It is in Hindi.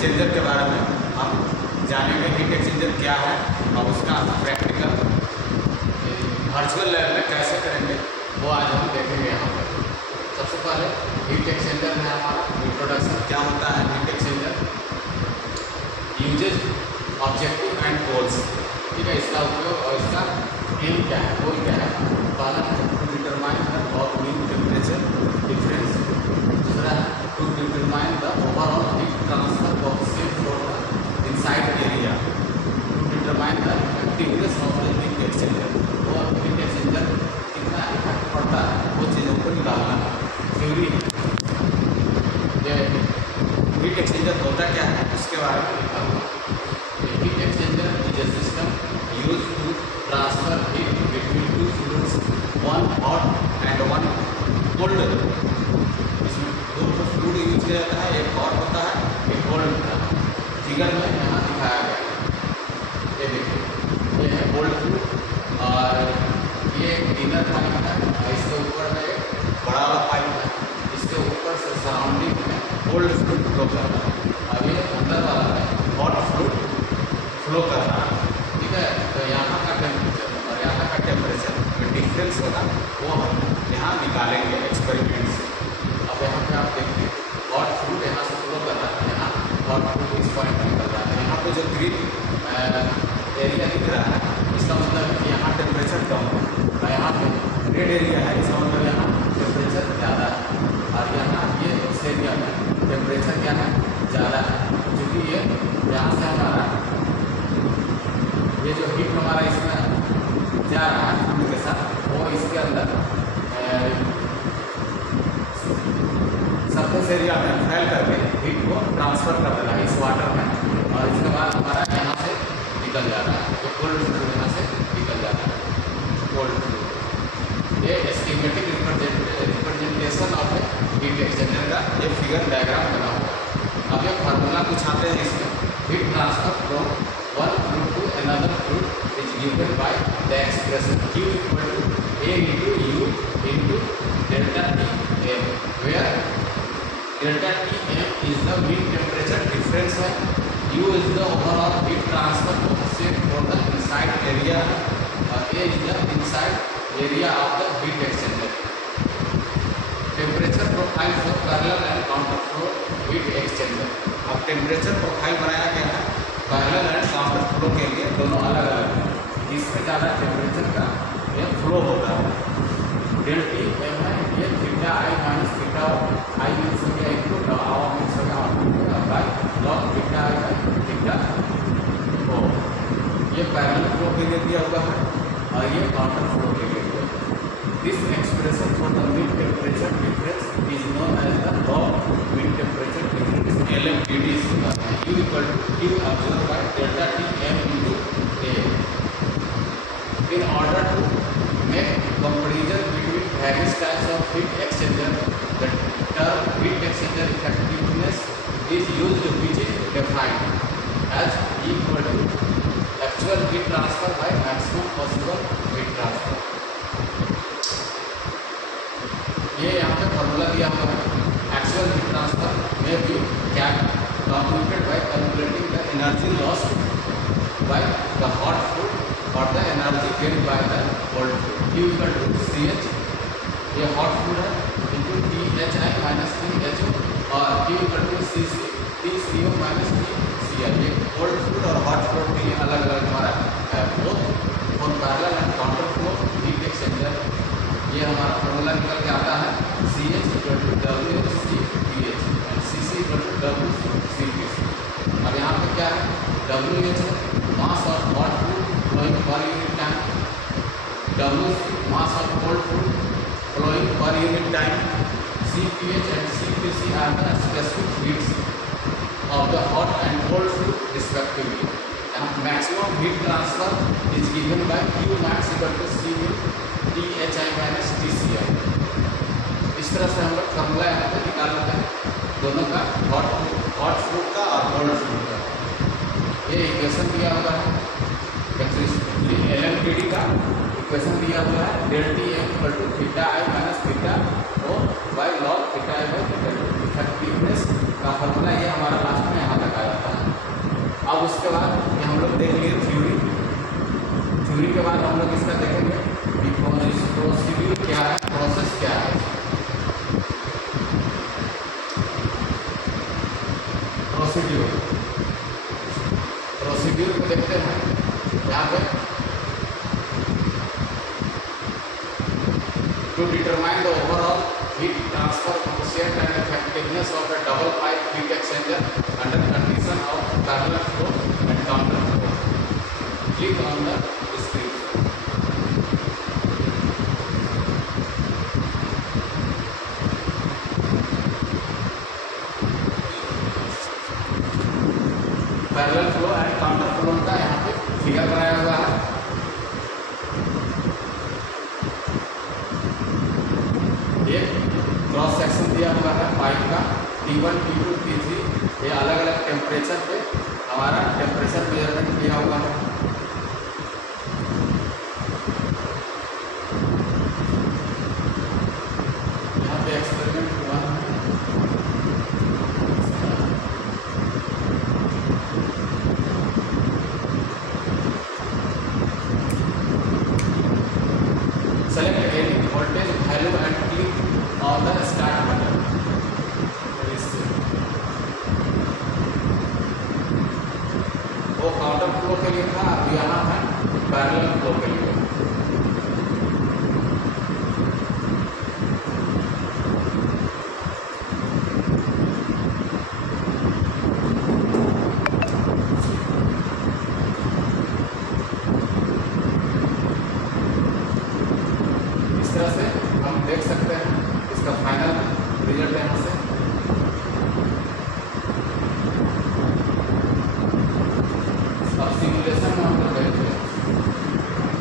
एक्सचेंजर के बारे में हम जानेंगे। हीट एक्सचेंजर क्या है और उसका प्रैक्टिकल वर्चुअल लैब में कैसे करेंगे वो आज हम देखेंगे यहाँ पर। सबसे पहले हीट एक्सचेंजर है हमारा इंट्रोडक्शन। क्या होता है heat exchanger? Uses, objective and goals. ठीक है, इसका उपयोग और इसका एम क्या है, गोल क्या है। पहला है to determine the mean temperature difference. दूसरा है to determine the overall heat transfer coefficient for the inside area. To determine the effectiveness of the heat exchanger. वो हीट एक्सचेंजर कितना इफेक्ट पड़ता है वो चीज़ों को निकालना है। थ्योरी ये हीट एक्सचेंजर होता क्या है उसके बारे में लिखा हुआ। Heat exchanger is a system use to transfer heat between two fluids, one hot and one cold. इसमें दो फ्लूइड यूज किया जाता है, एक हॉट होता है एक कोल्ड होता है। फिगर में यहाँ दिखाया गया है, ये देखिए, ये है कोल्ड फ्लूइड और ये इनर पाइप है और इसके ऊपर में एक बड़ा वाला पाइप है, इसके ऊपर से सराउंडिंग में कोल्ड फ्लूइड फ्लो कर रहा है। अब ये अंदर वाला है हॉट फ्लूइड फ्लो कर रहा है। ठीक है, तो यहाँ का टेम्परेचर और यहाँ का टेम्परेचर में डिफरेंस होगा वो हम यहाँ निकालेंगे एक्सपेरिमेंट से। अब यहाँ पे आप देखिए हॉट फ्लूइड यहाँ से फ्लो कर रहा है, यहाँ हॉट फ्लूइड इस पॉइंट में निकल रहा है। यहाँ पे जो ग्रीन एरिया दिख रहा है इसका मतलब है कि यहाँ टेम्परेचर कम है और यहाँ पे रेड एरिया है, इसका मतलब यहाँ टेम्परेचर ज़्यादा है। और यहाँ ये इस एरिया में टेम्परेचर क्या है, ज़्यादा है, क्योंकि ये यहाँ से हमारा ये जो हीट हमारा इसमें जा रहा है फ्लूइड के साथ वो इसके अंदर सरफेस एरिया में फैल करके हीट को ट्रांसफ़र कर दे रहा है इस वाटर में और इसके बाद हमारा यहाँ से निकल जा रहा है, तो कोल्ड फ्लूइड यहाँ से निकल जा रहा है कोल्ड फ्लूइड। ये schematic representation of heat exchanger का ये फिगर डायग्राम बना हुआ है। अब ये फार्मूला कुछ आते हैं इसमें। Heat transfer from one fluid to another fluid is given by the expression Q equal to A into U into delta Tm, where delta Tm is the mean temperature difference है, U is the overall heat transfer coefficient for the inside area और A is the inside area of the heat exchanger. Temperature profile for parallel and counter flow heat exchanger. अब टेम्परेचर प्रोफाइल बनाया गया है पैरेलल एंड काउंटर फ्लो के लिए, दोनों अलग अलग हैं। इसमें ज़्यादा टेम्परेचर का ये फ्लो होता है। डेल टी एम है, ये theta I minus theta i means हो गया इनटू आवा मीन्स हो गया output by log theta I by theta o. ये पैरेलल फ्लो के लिए दिया हुआ है और ये काउंटर फ्लो के लिए दिया हुआ है। This expression for the mean temperature difference is known as the log mean temperature difference LMTD is U equal to Q observed by delta Tm into A. In order to make comparison between various types of heat exchanger, the term heat exchanger effectiveness is used, which is defined as equal to actual heat transfer by maximum possible heat transfer. ये यहाँ पे फॉर्मूला दिया हुआ है। एक्चुअल हीट ट्रांसफर में भी calculated by calculating the energy lost by the hot fluid or the energy gained by the cold fluid. Q equal to CH, ये hot fluid है into THI minus THO और Q equal to CC TCO minus TCl। ये cold fluid और hot fluid के लिए अलग अलग हमारा है। both for parallel and counter flow heat exchanger। ये हमारा फॉर्मूला निकल के आता है CH equal to WHCpH and CC equal to WCpC। अब यहाँ पे क्या है, WH है mass of hot fluid flowing per unit time, WC mass of cold fluid flowing per unit time, CpH and CpC are the specific heats of the hot and cold fluid respectively. यहाँ maximum heat transfer is given by Q max equal to C THI minus TCI। इस तरह से हम लोग फॉर्मूला यहाँ पे निकाल लेते हैं दोनों का, हॉट फ्लूइड का और कोल्ड फ्लूइड का। ये इक्वेशन दिया हुआ है LMTD का इक्वेशन दिया हुआ है del T M equal to theta I minus theta O by log theta I by theta. Effectiveness का फॉर्मूला ये हमारा लास्ट में यहाँ तक आया। प्रोसीड्यूर, प्रोसीड्यूर को देखते हैं यहाँ पे। To determine the overall heat transfer coefficient and effectiveness of a double pipe heat exchanger under condition of parallel flow and counter flow, click on the screen. Parallel flow and counter flow का यहाँ पे फिगर बनाया हुआ है। एक क्रॉस सेक्शन दिया हुआ है पाइप का T1, T2, T3, ये अलग अलग टेम्परेचर पे हमारा टेम्परेचर मेजरमेंट दिया हुआ है। यहाँ पे एक्सपेरिमेंट हुआ है। Select any voltage value and click on the start button. वो काउंटर फ्लो के लिए था, अब यहाँ है पैरेलल फ्लो के लिए।